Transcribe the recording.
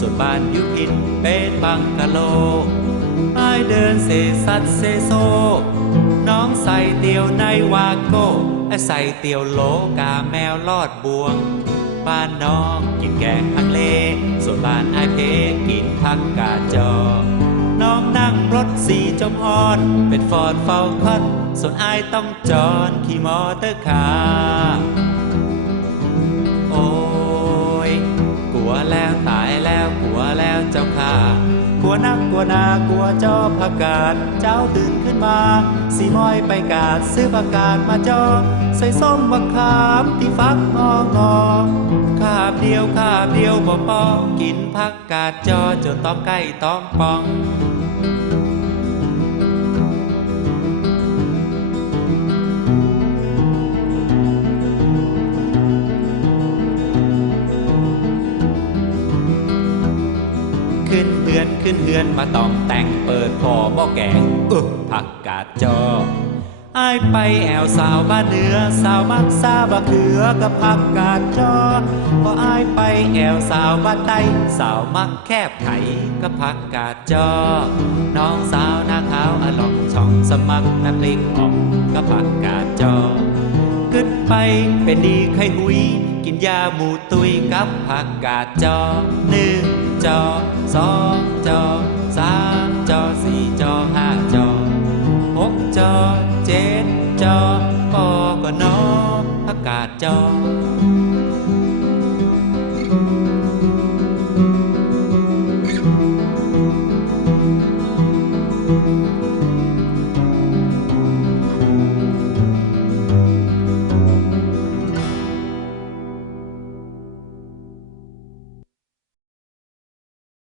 ส่วนบ้านอยู่พินเป็นบังกะโลอายเดินเซซัดเซโซ น้องใส่เตียวในวาโก้ไอใส่เตียวโลกาแมวลอดบวง บ้านน้องกินแกงฮังเล ส่วนบ้านไอายเพกินผักกาจอ น้องนั่งรถสีจมอ่อน เป็นฟอร์ดเฝ้าคอน ส่วนไอายต้องจอดขี่มอเตอร์คาร์ เจ้าค่ะกลัวนักกลัวนากลัวจอผักกาดเจ้าตื่นขึ้นมาสีม้อยไปกาดซื้อผักกาดมาจอ ใส่ส้มมะขามที่ฟักงองอคาบเดียวคาบเดียวบ่ปอกินผักกาดจอจนต้องใกล้ต้องปอง ฮือนขึ้นเฮือนมาต้องแต่งเปิดพอบ่แกงเออผักกาดจออายไปแอวสาวบ้านเหนือสาวมักซาบะเขือกับผักกาดจอพออายไปแอวสาวบ้านใต้สาวมักแคบไถกับผักกาดจอ น้องสาวหน้าขาวอลองช่องสมัครน้ำพริกอ่อมกับผักกาดจอขึ้นไปเป็นดีไข่หุย กินยาหมูตุยกับผักกาดจอหนึ่งจอสองจอสามจอสี่จอห้าจอหกจอเจ็ดจอปอก็นอผักกาดจออ